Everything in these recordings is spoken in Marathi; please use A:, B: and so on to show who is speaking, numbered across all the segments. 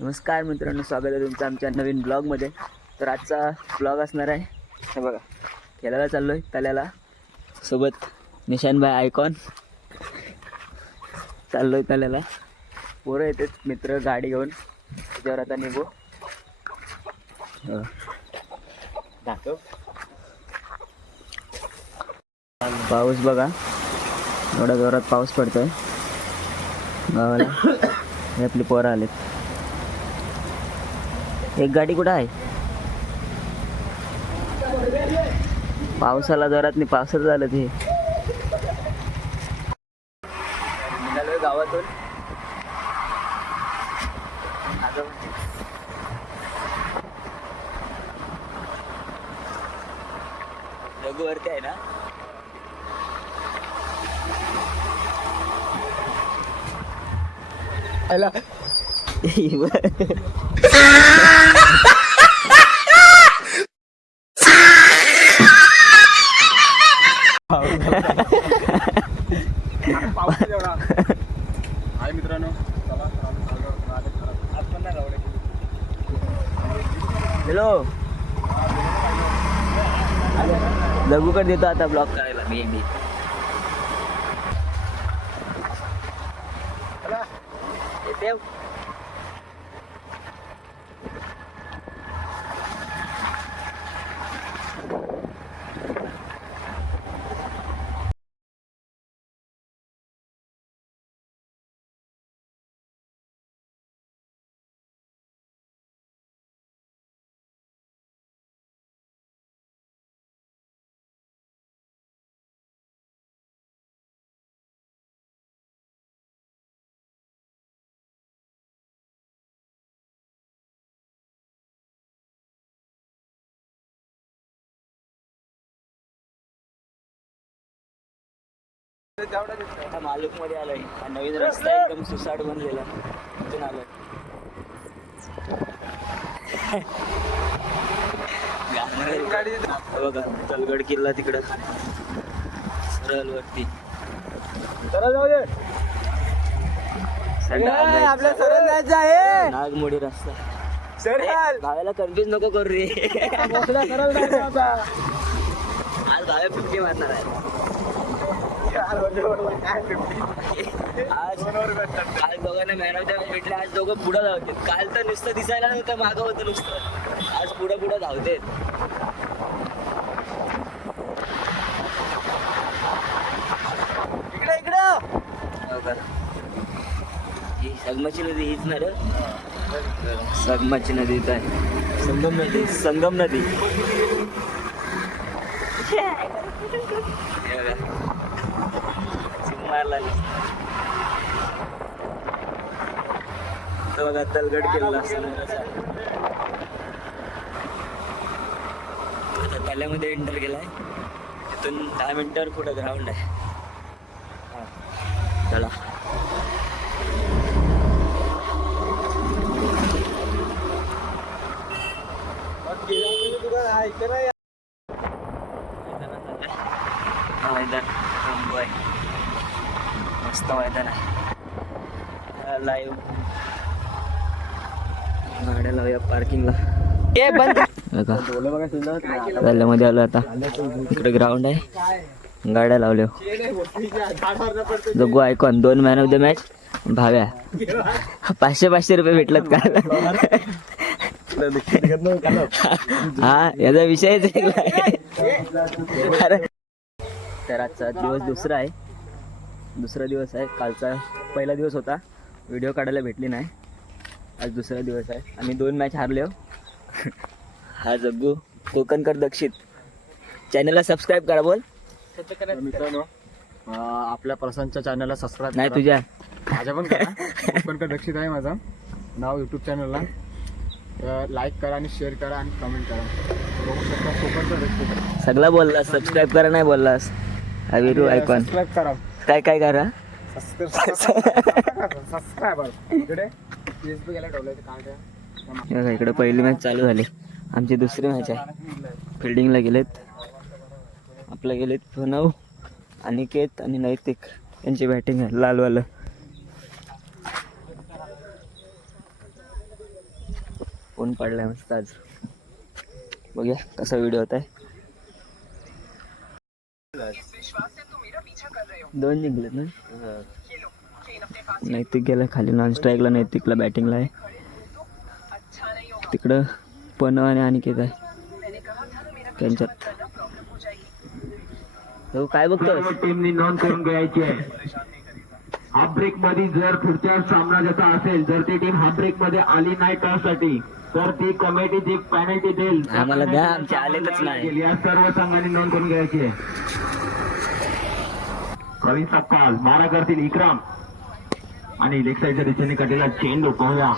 A: नमस्कार मित्रांनो स्वागत आहे तुमचं आमच्या नवीन ब्लॉगमध्ये. तर आजचा ब्लॉग असणार आहे हे बघा खेळायला चाललो आहे तल्याला सोबत निशानबाई आयकॉन. चाललो आहे तल्याला पोरं येतात मित्र गाडी घेऊन. त्याच्यावर आता निघू. हो. दाखव. पाऊस बघा. एवढ्या जोरात पाऊस पडतोय. गावाला. हे आपली पोरं आलेत. एक गाडी कुठं आहे? पावसाला जोरात नाही पावसाचं झालं ते. गावातून रघुवरती आहे ना?
B: हाय मित्रांनो आज पण
A: हॅलो. लघुकट देतो आता ब्लॉक करायला. मी मी. येते. आता मालूकमध्ये आलोय हा नवीन रस्ता एकदम सुसाट बनलेला तिथून आलोय बघा तलगड किल्ला तिकडं. सरळ वरती
B: आपल्या सरळ जायचं आहे
A: नागमोडी रस्ता
B: सरळ
A: भाव्याला कन्फ्युज नको करू रे
B: सरळ जायचं आता
A: आज भाव्या फिफ्टी मारणार आहे.
B: काय?
A: आज. काल दोघांना मॅन ऑफ द भेटले आज दोघं पुढं धावतात काल तर नुसतं दिसायला नव्हतं मागं होतं नुसतं. आज पुढं पुढं धावतेत
B: इकडे इकडे.
A: हो संगमाची नदी हीच ना रे? संगमाची नदी आहे संगम नदी. संगम नदी. हे बघा. तलगड केलेला आता त्याल्यामध्ये एंटर केलाय. तिथून दहा मिनिटावर पुढं ग्राउंड आहे. चला. मैदान मस्त मैदान आहे लाईव्ह गाड्या लावूया पार्किंगला ए बंद. गल्ल्यामध्ये आलो आता. इकडे ग्राउंड आहे. गाड्या लावल्या. जगू ऐकून. दोन मॅन ऑफ द मॅच भाव्या. पाचशे पाचशे रुपये भेटलात का? हा याचा विषयच तर आजचा दिवस दुसरा आहे. दुसरा दिवस आहे. कालचा पहिला दिवस होता. व्हिडिओ काढायला भेटली नाही. आज दुसरा दिवस आहे. आम्ही दोन मॅच हारलो हा. जग्गू. कोकणकर दक्षित. चॅनलला सबस्क्राईब करा बोल.
B: मित्रांनो आपल्या प्रशांतच्या चॅनलला सबस्क्राईब
A: नाही तुझ्या.
B: माझ्या पण करा. कोकणकर दक्षित आहे माझं. नाव यूट्यूब चॅनलला लाईक करा आणि शेअर करा आणि कमेंट करा. बघू शकता कोकणकर दक्षित
A: सगळा बोललास. सबस्क्राईब करा नाही बोललास. हा विरू ऐकॉन
B: सबस्क्राईब करा.
A: काय काय करा?
B: इकडे?
A: पहिली मॅच चालू झाली. आमची दुसरी मॅच आहे. फिल्डिंगला गेलेत. आपलं गेलेत प्रणव अनिकेत आणि नैतिक. यांची बॅटिंग आहे लालवालं. ऊन पडलाय मस्त आज. बघूया कसा व्हिडिओ होत आहे दोन जिंकलेत ना? नैतिक गेला खाली नॉन स्ट्राईकला नैतिकला बॅटिंगला आहे. तिकडं पण आणि अनिकेत आहे. त्यांच्यात. तो काय बघतोस?
C: टीमनी नोंद करून घ्यायची आहे. हाफ ब्रेकमध्ये जर पुढच्या सामना जसा असेल जर ती टीम हाफ ब्रेकमध्ये आली नाही त्यासाठी तर ती कमिटी जी पेनल्टी देईल
A: आम्हाला द्या,
C: penalty
A: आमचे आलेच नाही.
C: या सर्व संघांनी नोंद करून घ्यायची आहे. कवी सपकाल मारा करतील इक्राम. आणि लेग साईडच्या दिशेने कटेला चेंडू पाहूया.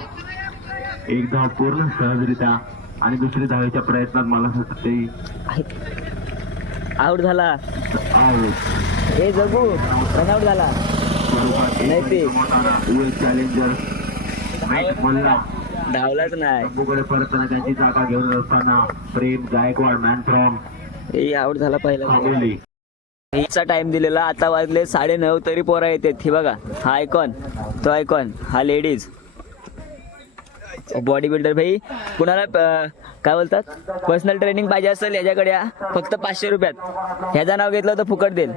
C: एक धाव पूर्ण सहजरित्या आणि दुसरी धावेच्या प्रयत्नात मला ते
A: आउट झाला.
C: Out.
A: हे जगू. रनआउट झाला.
C: चॅलेंजर
A: धावलाच नाही.
C: शंभूकडे परतताना त्यांची जागा घेऊन असताना प्रेम गायकवाड मॅन फ्रॉम
A: हे आउट झाला पहिला.
C: खामोली
A: चा टाइम दिलेला आता वाजले साडे नऊ तरी पोरा येते ही बघा हा आयकॉन तो आयकॉन हा लेडीज बॉडी बिल्डर भाई कुणाला काय बोलतात? पर्सनल ट्रेनिंग पाहिजे असेल याच्याकडे या. फक्त पाचशे रुपयात. ह्याचं नाव घेतलं तर फुकट देईल.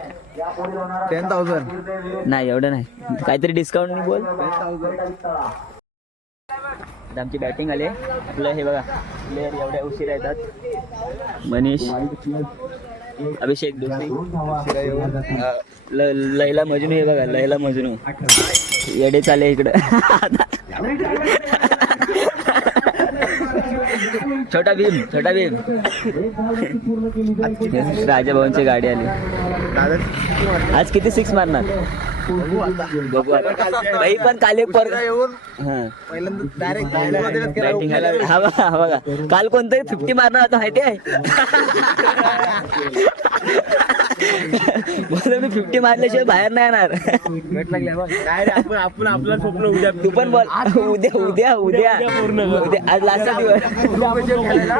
B: टेन थाउजंड
A: नाही एवढं नाही. काहीतरी डिस्काउंट बोल. आमची बॅटिंग आली आपलं हे बघा प्लेअर एवढ्या उशिरा येतात. मनीष. अभिषेक दुसरी. ल- लैला मजनू हे बघा लैला मजनू. येडे चाले इकडं. छोटा भीम छोटा भीम. राजाभाऊंची गाडी आली. आज किती सिक्स मारणार? बघू आता. बाई पण काल एक पर हा. बॅटिंग हा बघा हा बघा. काल कोणतरी फिफ्टी मारणार होता माहिती आहे? बोल मी फिफ्टी मारल्याशिवाय बाहेर नाही येणार.
B: आपण आपण आपलं स्वप्न उद्या
A: तू पण बोल. उद्या उद्या उद्या उद्या. आज लास्ट दिवस.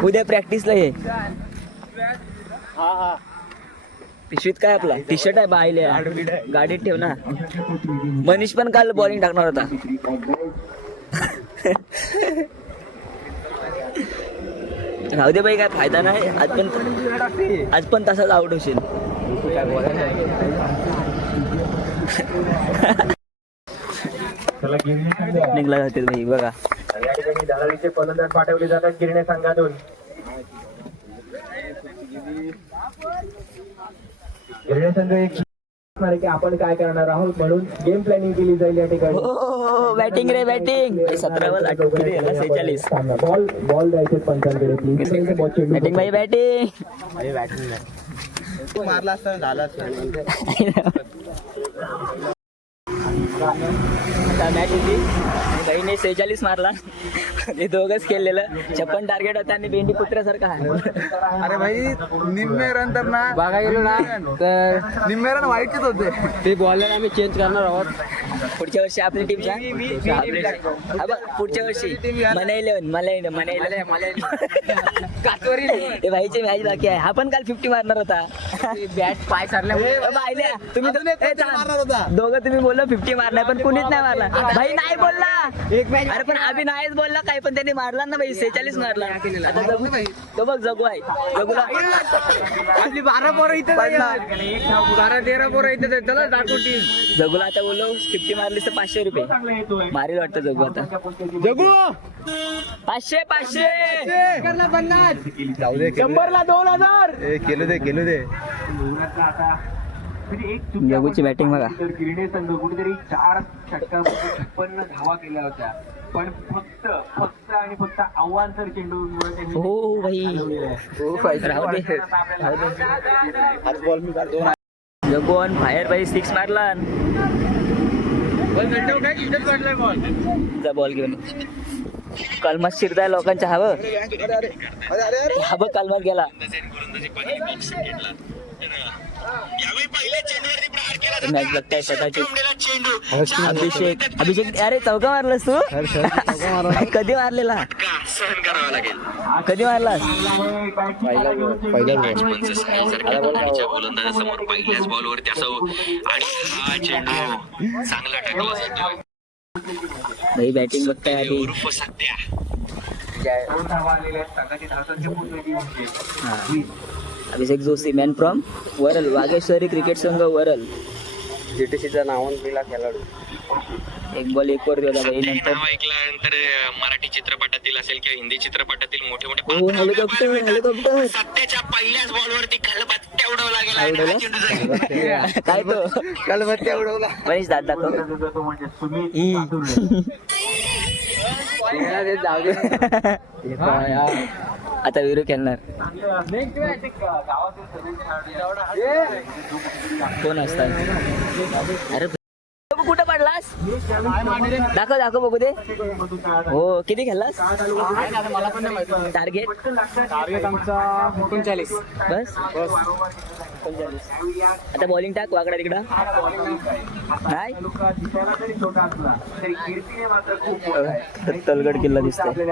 A: उद्या प्रॅक्टिसला ये. पिशवीत काय आपला? टी शर्ट आहे बायले गाडीत ठेव ना. मनीष पण काल बॉलिंग टाकणार होता. राहू दे बाई काय फायदा नाही. आज पण आज पण तसाच आउट होशील. निघला जातील भाई बघा.
C: या ठिकाणी पाठवले जातात गिरणे संघातून संघ एक असणार आहे की आपण काय करणार आहोत म्हणून गेम प्लॅनिंग केली जाईल या ठिकाणी.
A: हो बॅटिंग रे बॅटिंग आठ किती आहे ना सेहेचाळीस.
C: बॉल बॉल द्यायचे पंचांकडे प्लीज
A: बॅटिंग भाई बॅटिंग
B: मारला असता झाला असता.
A: आता मॅच होती. भाईने सेहेचाळीस मारला. हे दोघच खेळलेलं. छप्पन टार्गेट होता आणि भेंडी पुत्र्यासारखा आहे.
B: अरे भाई निम्मे रन तर ना बघा गेलो ना तर निम्मे रन वाईटच होते. ते बॉलर आम्ही चेंज करणार आहोत.
A: पुढच्या वर्षी आपली टीम पुढच्या वर्षी. मला इलेवन मला मला इलेवन
B: कातवरी
A: ते भाईची मॅच बाकी आहे. हा पण काल फिफ्टी मारणार होता.
B: बॅट पाय सारल्या
A: तुम्ही. दोघं तुम्ही बोललो फिफ्टी मारलाय पण कुणीच नाही मारला. भाई नाही बोलला.
B: एक मॅच
A: अरे पण अभि नाहीच बोलला काय पण त्यांनी मारला ना भाई. सेहेचाळीस मारला. आता जगू तो बघ जगू आहे. जगूला
B: आपली बारा पोरं इथे बारा तेरा पोरं इथे चला दाखवू टीम
A: जगूला आता बोललो फिफ्टी मारलीस तर पाचशे रुपये. मारेल वाटतं जगू आता.
B: जगू!
A: पाचशे पाचशे!
B: करला पन्नास. शंभरला दोन हजार. केलं दे केलं दे.
A: जगूची बॅटिंग बघा.
C: तर गिरणे संघ कुठेतरी चार षटकांमध्ये छप्पन्न धावा केल्या होत्या. पण फक्त फक्त आणि फक्त आव्हानसर चेंडूमुळे त्यांनी
A: हो भाई. जगू ऑन फायर भाई सिक्स मारला बॉल घेऊन. कलमात शिरताय लोकांच्या हवं
B: अरे अरे
A: हा बघ कलमात गेला. अभिषेक अभिषेक अरे चौका मारलास तू? कधी मारलेला? कधी मारलास?
D: पहिल्याच बॉलवर त्याचा आणि हा चेंडू चांगला टाकला
A: भाई बॅटिंग बघताय आधी.
D: सध्या
A: हा. Abhishek Joshi man from वरल Vageshwari cricket संघ वरल.
B: जीटीसीचा नावांकिला खेळाडू.
A: एक बॉल एक वर दिला बाई नंतर
D: ऐकल्यानंतर मराठी चित्रपटातील असेल किंवा हिंदी चित्रपटातील मोठे मोठे
A: हो
D: पात्र
A: हेलिकॉप्टर हेलिकॉप्टर
D: सध्याच्या पहिल्याच बॉलवरती खलबत्त्या उडवला गेला आणि चेंडू जाईल.
A: काय तो?
B: कलबत्त्या उडवला
A: मनीष दादा दाखव.
B: जाऊ दे
A: आता विरू खेळणार. कोण असतात? अरे पडलास दाखव दाखव बघू दे. हो किती खेळलास?
B: मला पण नाही माहिती
A: टार्गेट
B: टार्गेट आमचा एकोणचाळीस.
A: बस? एकोणचाळीस. आता बॉलिंग टाक वाकडा तिकडं. नाही तलगड किल्ला दिसतोय.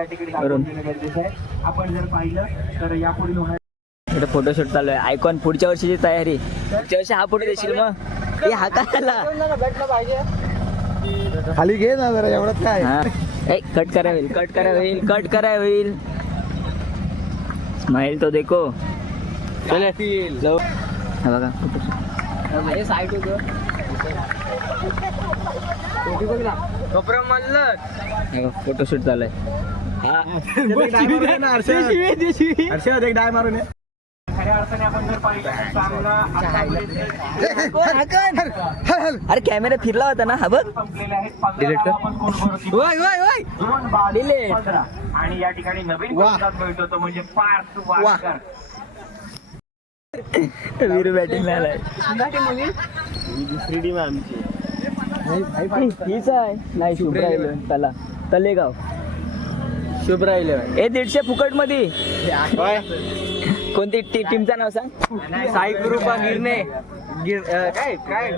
C: आपण जर पाहिलं तर होणार
A: इकडे फोटोशूट चालू आहे. आयकॉन पुढच्या वर्षीची तयारी. पुढच्या वर्षी हा फोटो देशील मग? ए हा काय
B: खाली घे ना जरा एवढंच काय?
A: हा. ए कट करा होईल कट करा होईल कट करा होईल स्माइल तो देखो. चले. हा बघा. फोटोशूट चालू आहे हा
B: हर्षद. एक डाय मारून
A: अरे कॅमेरा फिरला होता ना हा बघ.
C: डिलीट
A: वय वय वय. Delete.
C: आणि या ठिकाणी नवीन मिळतो तो म्हणजे पार्थ वाडकर.
A: वीरू बॅटिंग आलाय. हीच आहे. नाही शुभ राहिलं चला. तलेगाव.
B: शुभ राहिले
A: ए दीडशे फुकटमध्ये कोणती टीमचं नाव सांग?
B: साई कृपा गिरणे. गिर अं, काय? काय?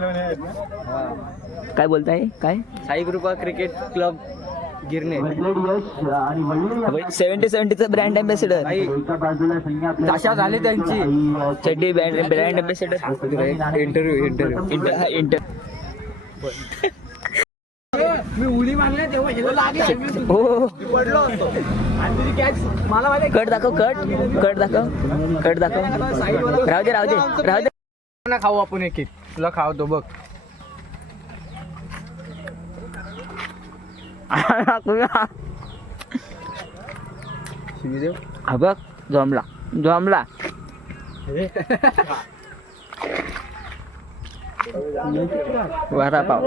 A: काय बोलताय? काय?
B: साई कृपा क्रिकेट क्लब गिरणे.
A: सेव्हन्टी सेव्हन्टीचं ब्रँड अँबॅसिडर
B: आशा झाली त्यांची?
A: चड्डी brand brand ambassador
B: interview interview
A: inter
B: मी उडी तेव्हा हे लागले.
A: हो.
B: पडलो होतो. आणि तुझी कॅच मला माहिती
A: कट दाखव कट. कट दाखव. कट दाखव. राहू दे राहू दे राहू दे.
B: ना खाऊ आपण एक एक. तुला खावतो बघ.
A: हा बघ. जमला. वडापाव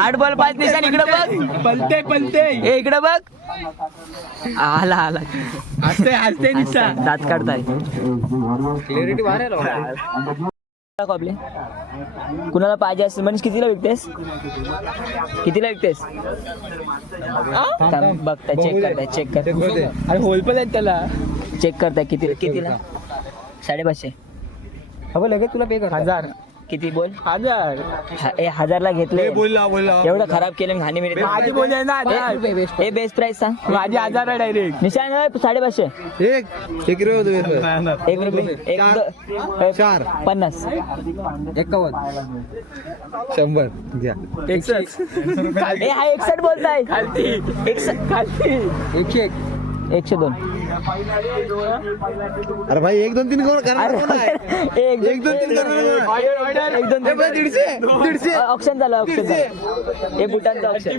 A: आठ बॉल पाच निशाण इकडे बघ.
B: पलते पलते.
A: ए इकडे बघ. आला आला.
B: हसते हसते निशा.
A: दात काढताय.
B: क्लिअरिटी बाहेर
A: आपले कुणाला पाहिजे असेल? मनीष कितीला विकतेस? कितीला विकतेस? थांब, बघताय चेक करताय चेक कर
B: अरे होल पण आहेत त्याला.
A: चेक करताय किती कितीला? साडेपाचशे.
B: अबे लगेच तुला पे कर हजार.
A: किती बोल?
B: हजार.
A: ह- ए हजारला घेतले.
B: बोलला बोलला.
A: एवढं खराब केलं घाणी मिनिट
B: माझी बोलले ना
A: ए बेस्ट प्राइस सांग.
B: माझी हजार आहे डायरेक्ट
A: आहे साडेपाचशे.
B: एक एक रुपये
A: एक रुपये. एक दो-
B: चार.
A: पन्नास.
B: एकावन्न. शंभर. घ्या.
A: ए हा एकसठ बोलताय. एकसठ
B: एकशे एक.
A: एकशे दोन
B: अरे भाई एक दोन तीन करून
A: अरे एक
B: एक दोन तीन करून
A: एक दोन तीन
B: दीडशे दीडशे
A: ऑप्शन झालं ऑप्शन झालं हे बुटांचं ऑप्शन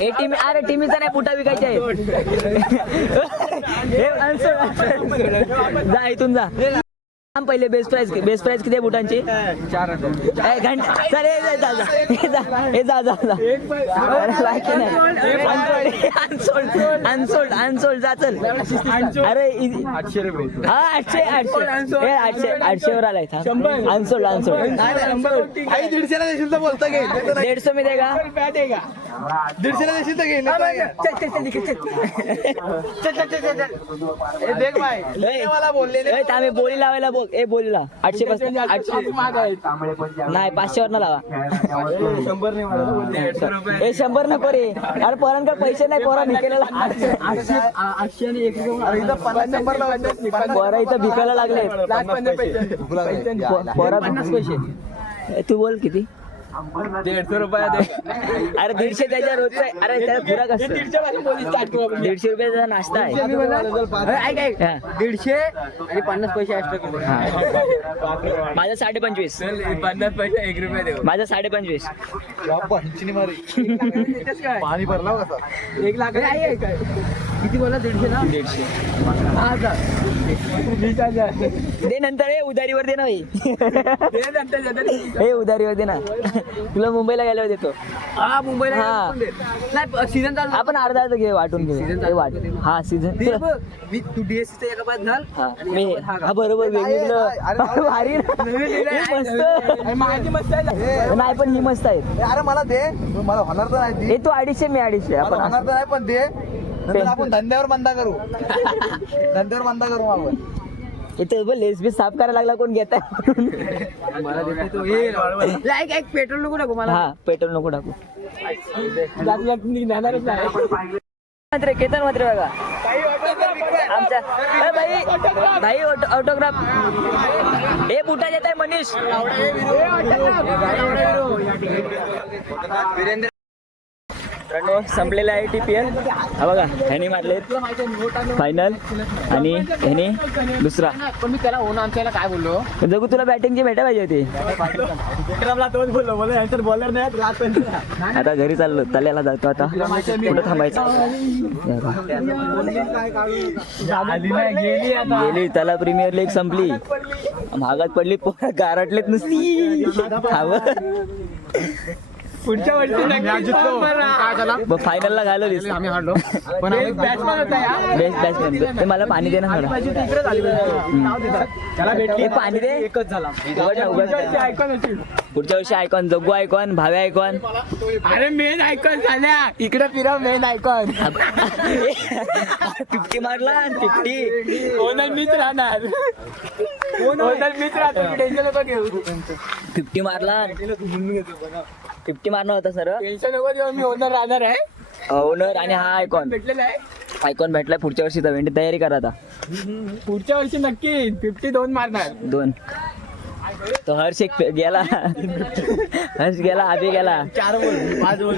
A: ए टीमी अरे टीमीचा नाही बुटा विकायचे हे answer, answer. जा इथून जा पहिले बेस्ट प्राइस बेस्ट प्राइस किती आहे बुटांची?
B: चार हजार.
A: अरे बाकी नाही. अनसोल्ड. अनसोल्ड. अनसोल्ड. जा चल. अरे इ-
B: आठशे रुपये
A: हा आठशे आठशे. ए, आठशे आठशे वर आलाय अनसोल्ड अनसोल्ड.
B: आई दीडशेला देशील तर बोलता घे
A: सौ में देगा.
B: दीडशेला देशील तर घे नाही तर नाही. चल चल चल चल. चल ए, देख भाई. मला
A: ए, बोली लावायला बघ ए बोलीला आठशे पासून आठशे नाही पाचशे वर लावा.
B: शंभर नाही
A: ए शंभर नको रे. अरे पोरांकडे पैसे नाही पोरा
B: लावायचे
A: पोरा इथं भिकायला लागले पोरा पन्नास पैसे. तू बोल किती?
B: दीडशे रुपये दे.
A: अरे दीडशे त्याच्या रोजचा आहे. अरे त्याला खुराक असतो. दीडशे रुपयाचा नाश्ता आहे. हा.
B: दीडशे आणि पन्नास पैसे एक्स्ट्रा
A: हा. माझा साडे पंचवीस
B: पन्नास पैसे एक रुपये देऊ.
A: माझा साडे पंचवीस
B: पाणी भरला कसा एक लाख किती बोला? दीडशे ना?
A: दीडशे.
B: हजार
A: दे नंतर हे उधारीवर दे ना भाई. हे उधारीवर दे. ना. तुला मुंबईला गेल्यावर देतो.
B: हा मुंबईला
A: हा.
B: नाही सीझन चालू
A: आपण अर्धा अर्धा घे वाटून घे. हे वाट. हा सीझन
B: दे बघ. मी तू डीएससी एका बाद घाल.
A: हा. मी हा बरोबर वेगवेगळं. भारी ना. हे मस्त.
B: माझी मस्त आहे
A: नाही पण ही मस्त आहेत
E: अरे मला दे. मला होणार तर नाही ती.
A: हे तू अडीचशे मी अडीचशे.
E: मला
A: आपण
E: होणार तर नाही पण दे. नंतर. आपण धंद्यावर बंदा करू. धंद्यावर बंदा करू आपण.
A: इथे लेस बी साफ करायला लागला कोण घेत
B: हे लाईक एक पेट्रोल नको टाकू मला.
A: हा पेट्रोल नको टाकू.
B: निघणारच नाही.
A: मात्र केतन मात्र बघा. आमच्या भाई भाई ऑटोग्राफ. हे बुटा येत आहे मनीष. मित्रांनो संपलेला आहे टी पी एल हा बघा ह्याने मारले फायनल आणि ह्याने दुसरा.
B: पण मी त्याला ओन आमच्याला काय बोललो
A: जगू तुला बॅटिंगची भेटा पाहिजे होती.
B: तोच बोललो बोला यांच्यात बॉलर नाही
A: आता घरी चाललो तल्याला जातो आता. कुठं थांबायचं?
B: गेली
A: गेली त्याला प्रीमियर लीग संपली. महागात पडली पोरं गारटलेत नुसती. थांब.
B: पुढच्या वर्षी झाला?
A: मग फायनलला घालवलीस.
B: आम्ही हारलो. पण आम्ही बॅट्समॅन होता यार.
A: बेस्ट बॅट्समॅन ते मला पाणी दे ना थोडं
B: त्याला
A: हे पाणी दे.
B: एकच झाला.
A: उगाच ना, उगाच ना.
B: ऐकून होती.
A: पुढच्या वर्षी icon Jaggu icon Bhave icon
B: अरे मेन आयकॉन झाल्या. इकडे फिरा मेन आयकॉन
A: फिफ्टी मारला फिफ्टी
B: ओनर मीच राहणार. ओनर मीच राहतो. टेन्शन नको घेऊ.
A: फिफ्टी मारला. फिफ्टी मारणार होता सर.
B: टेन्शन नको घेऊ मी ओनर राहणार आहे.
A: ओनर आणि हा आयकॉन
B: भेटलेला आहे.
A: आयकॉन भेटलाय पुढच्या वर्षी वेंटी तयारी करा आता.
B: पुढच्या वर्षी नक्की फिफ्टी दोन मारणार.
A: दोन. तो हर्ष एक गेला. हर्ष गेला अभि गेला.
B: चार बोल पाच बोल.